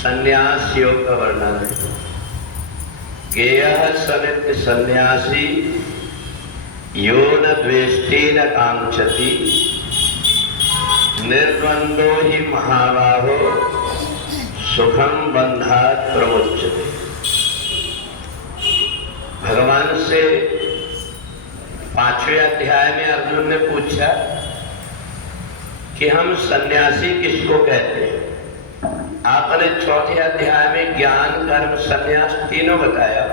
संन्यास योग का वर्णन है। गेयः स नित्य सन्यासी यो न द्वेष्टि न कांक्षति निर्द्वंदो ही महाबाहो सुखम बंधात् प्रमुच्यते। भगवान से 5वें अध्याय में अर्जुन ने पूछा कि हम सन्यासी किसको कहते हैं। आपने 4थे अध्याय में ज्ञान कर्म सन्यास तीनों बताया,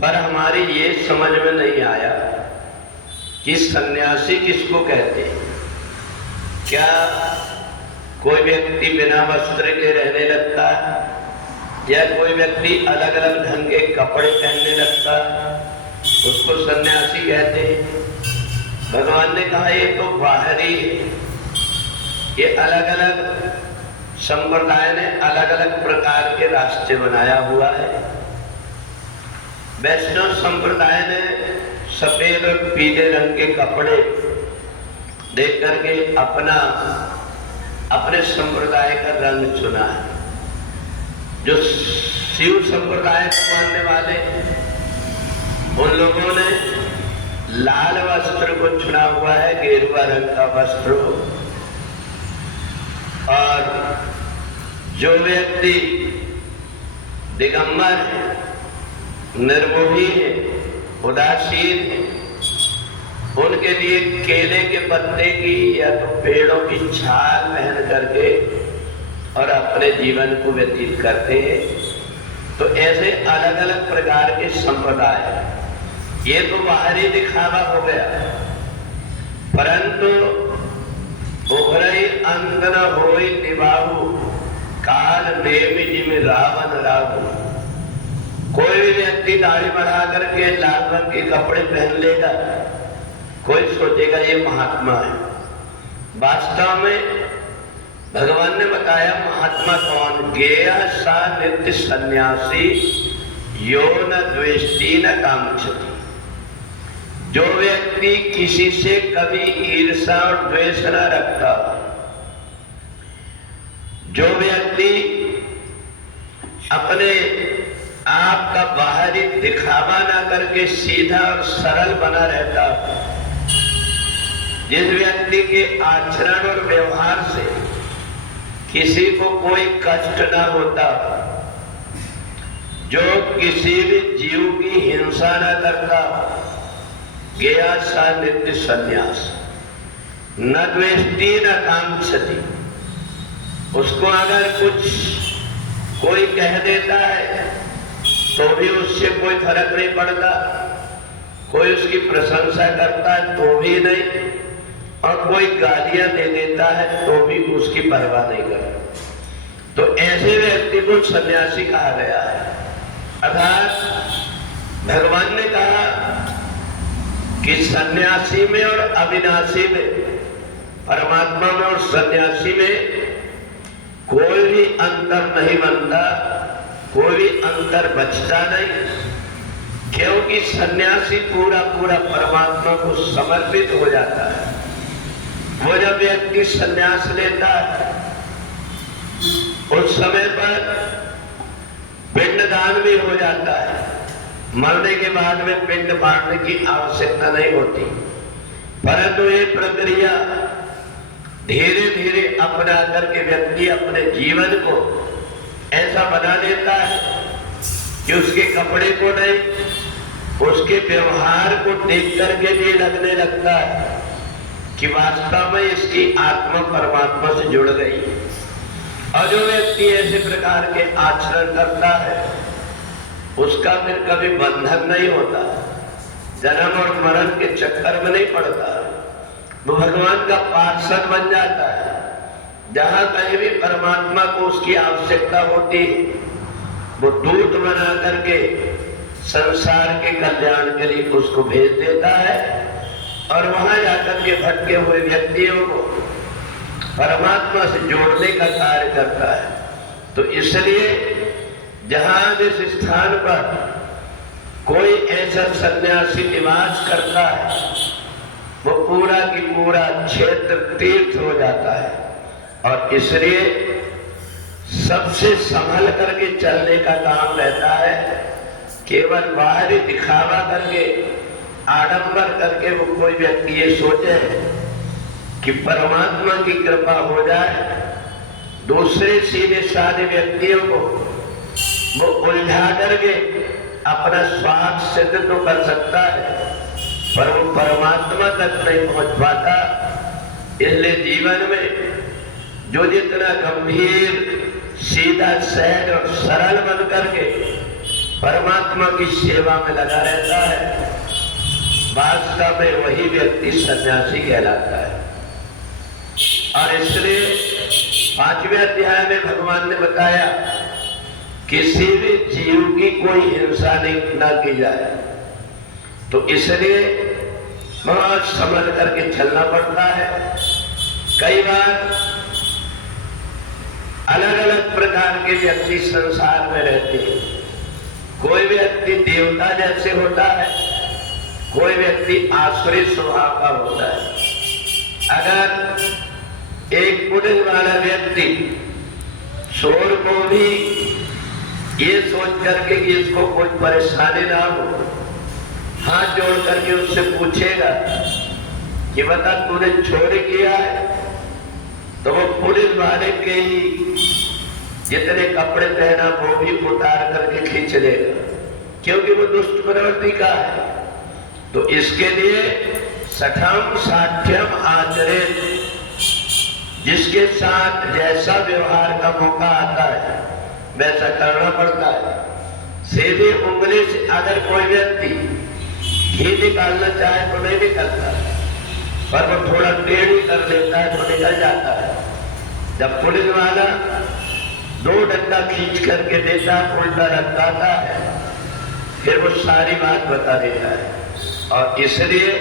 पर हमारी ये समझ में नहीं आया कि सन्यासी किसको कहते हैं। क्या कोई व्यक्ति बिना वस्त्र के रहने लगता है, या कोई व्यक्ति अलग अलग ढंग के कपड़े पहनने लगता है, उसको सन्यासी कहते हैं। भगवान ने कहा ये तो बाहरी है, ये अलग अलग संप्रदाय ने अलग अलग प्रकार के रास्ते बनाया हुआ है। वैष्णव संप्रदाय ने सफेद और पीले रंग के कपड़े देख करके अपने संप्रदाय का रंग चुना है। जो शिव संप्रदाय को मानने वाले उन लोगों ने लाल वस्त्र को चुना हुआ है, गेरुआ रंग का वस्त्र। और जो व्यक्ति दिगंबर है, निर्मोही है, उदासीन है, उनके लिए केले के पत्ते की या तो पेड़ों की छाल पहन करके और अपने जीवन को व्यतीत करते हैं। तो ऐसे अलग अलग प्रकार के संप्रदाय, ये तो बाहरी दिखावा हो गया, परंतु उभरई अंग न होई निभाऊ काल नेम जिम रावण राहु। कोई भी व्यक्ति दाढ़ी बढ़ा करके लाल रंग के कपड़े पहन लेगा, कोई सोचेगा ये महात्मा है। वास्तव में भगवान ने बताया महात्मा कौन। गेयः स नित्य सन्यासी यो न द्वेष्टि न कांक्षति। जो व्यक्ति किसी से कभी ईर्ष्या और द्वेष न रखता, जो व्यक्ति अपने आप का बाहरी दिखावा ना करके सीधा और सरल बना रहता, जिस व्यक्ति के आचरण और व्यवहार से किसी को कोई कष्ट ना होता, जो किसी भी जीव की हिंसा ना करता, गेयः स नित्य सन्यास न द्वेष्टि न कांक्षति। उसको अगर कुछ कोई कह देता है तो भी उससे कोई फर्क नहीं पड़ता, कोई उसकी प्रशंसा करता है तो भी नहीं, और कोई गालियां दे देता है तो भी उसकी परवाह नहीं करता। तो ऐसे व्यक्ति को सन्यासी कहा गया है। अर्थात भगवान ने कहा कि सन्यासी में और अविनाशी में, परमात्मा में और सन्यासी में कोई भी अंतर नहीं बनता, कोई भी अंतर बचता नहीं, क्योंकि सन्यासी पूरा पूरा परमात्मा को समर्पित हो जाता है। वो जब व्यक्ति सन्यास लेता है उस समय पर पिंडदान भी हो जाता है। मरने के बाद में पिंड बांटने की आवश्यकता नहीं होती, परंतु ये प्रक्रिया धीरे धीरे अपना करके व्यक्ति अपने जीवन को ऐसा बना लेता है कि उसके कपड़े को नहीं, उसके व्यवहार को देख करके भी लगने लगता है कि वास्तव में इसकी आत्मा परमात्मा से जुड़ गई। और जो व्यक्ति ऐसे प्रकार के आचरण करता है उसका फिर कभी बंधन नहीं होता, जन्म और मरण के चक्कर में नहीं पड़ता, वो भगवान का पार्षद बन जाता है। जहां कहीं भी परमात्मा को उसकी आवश्यकता होती है, वो दूत बना करके संसार के कल्याण के लिए उसको भेज देता है, और वहां जाकर के भटके हुए व्यक्तियों को परमात्मा से जोड़ने का कार्य करता है। तो इसलिए जहां जिस स्थान पर कोई ऐसा सन्यासी निवास करता है, वो पूरा की पूरा क्षेत्र तीर्थ हो जाता है। और इसलिए सबसे संभल करके चलने का काम रहता है। केवल बाहरी दिखावा करके, आडंबर करके वो कोई व्यक्ति ये सोचे कि परमात्मा की कृपा हो जाए, दूसरे सीधे साधे व्यक्तियों को वो उलझा करके अपना स्वार्थ सिद्ध तो कर सकता है, पर वो परमात्मा तक नहीं पहुंच पाता। इसलिए जीवन में जो जितना गंभीर, सीधा, सहज और सरल बन करके परमात्मा की सेवा में लगा रहता है, वास्तव में वही व्यक्ति सन्यासी कहलाता है। और इसलिए 5वें अध्याय में भगवान ने बताया किसी भी जीव की कोई हिंसा नहीं ना की जाए। तो इसलिए बहुत समझ करके चलना पड़ता है। कई बार अलग अलग प्रकार के व्यक्ति संसार में रहते हैं। कोई व्यक्ति देवता जैसे होता है, कोई व्यक्ति आसुरी स्वभाव का होता है। अगर एक पुलिस वाला व्यक्ति चोर को भी ये सोच करके कि इसको कोई परेशानी ना हो, हाथ जोड़ करके उससे पूछेगा कि बता तूने चोरी किया है, तो वो पुलिस वाले के ही जितने कपड़े पहना वो भी उतार करके खींच लेगा, क्योंकि वो दुष्ट प्रवृत्ति का है। तो इसके लिए सठम साठ्यम आचरित, जिसके साथ जैसा व्यवहार का मौका आता है वैसा करना पड़ता है। सीधी उंगली से अगर कोई व्यक्ति घी निकालना चाहे तो नहीं निकलता, पर वो थोड़ा टेढ़ी कर लेता है तो निकल जाता है। जब पुलिस वाला 2 डंडा खींच करके देता है, उल्टा रखता है, फिर वो सारी बात बता देता है। और इसलिए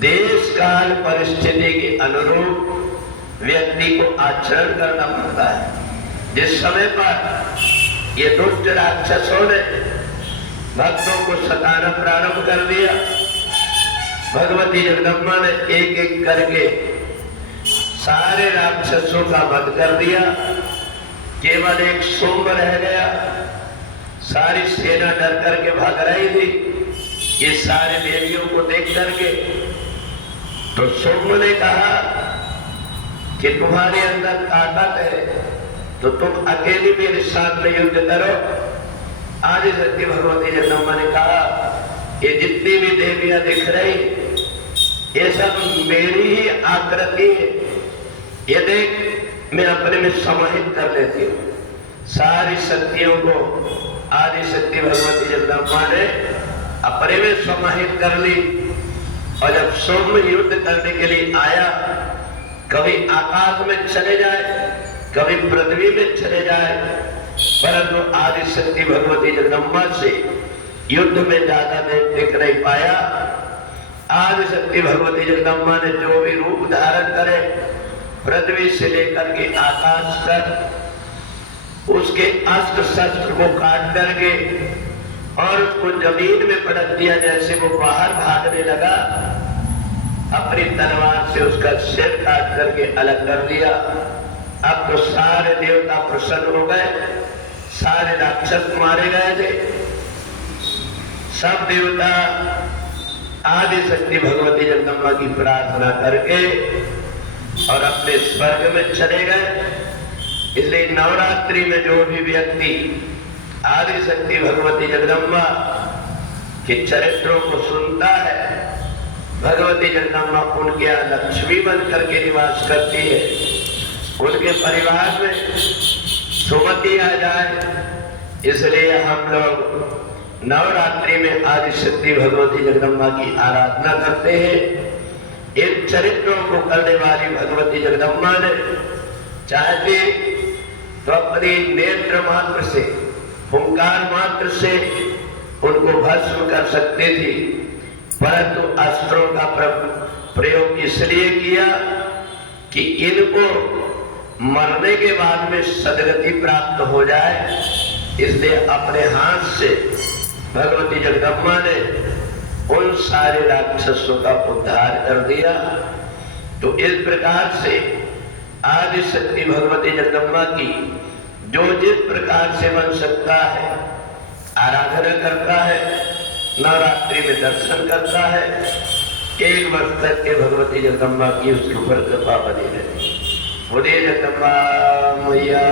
देश काल परिस्थिति के अनुरूप व्यक्ति को आचरण करना पड़ता है। जिस समय पर ये दुष्ट राक्षसों ने भक्तों को सताना प्रारंभ कर दिया, भगवती जगदम्बा ने एक एक करके सारे राक्षसों का वध कर दिया। केवल एक सोम रह गया। सारी सेना डर करके भाग रही थी ये सारे देवियों को देख करके। तो सोम ने कहा कि तुम्हारे अंदर ताकत है तो तुम अकेली मेरे साथ में युद्ध करो। आदि शक्ति भगवती जगदम्बा ने कहा ये जितनी भी देवियां दिख रही ये सब मेरी ही आकृति है, ये देख मैं अपने में समाहित कर लेती हूँ। सारी शक्तियों को आदि शक्ति भगवती जगदम्बा ने अपने में समाहित कर ली। और जब सौम्य युद्ध करने के लिए आया, कभी आकाश में चले जाए, कभी पृथ्वी में चले जाए, परंतु आदि शक्ति भगवती जगदम्बा से युद्ध में ज्यादा देर टिक नहीं पाया। आदि शक्ति भगवती जगदम्बा ने जो भी रूप धारण करे, पृथ्वी से लेकर के आकाश तक उसके अस्त्र शस्त्र को काट करके और उसको जमीन में पटक दिया। जैसे वो बाहर भागने लगा, अपनी तलवार से उसका सिर काट करके अलग कर दिया। अब तो सारे देवता प्रसन्न हो गए, सारे राक्षस मारे गए थे। सब देवता आदि शक्ति भगवती जगदम्बा की प्रार्थना करके और अपने स्वर्ग में चले गए। इसलिए नवरात्रि में जो भी व्यक्ति आदि शक्ति भगवती जगदम्बा के चरित्रों को सुनता है, भगवती जगदम्बा उनके यहाँ लक्ष्मी बन करके निवास करती है। उनके परिवार में सुमति आ जाए। इसलिए हम लोग नवरात्रि में आदि शक्ति भगवती जगदम्बा की आराधना करते हैं। इन चरित्रों को करने वाली भगवती जगदम्बा ने चाहती तो अपनी नेत्र मात्र से, हुंकार मात्र से उनको भस्म कर सकती थी, परंतु अस्त्रों का प्रयोग इसलिए किया कि इनको मरने के बाद में सदगति प्राप्त हो जाए। इसलिए अपने हाथ से भगवती जगदम्बा ने उन सारे राक्षसों का उद्धार कर दिया। तो इस प्रकार से आदि शक्ति भगवती जगदम्बा की जो जिस प्रकार से बन सकता है आराधना करता है, नवरात्रि में दर्शन करता है, 1 वर्ष तक के भगवती जगदम्बा की उसके ऊपर कृपा बनी रहती। बोलिए जगदम्बा मैया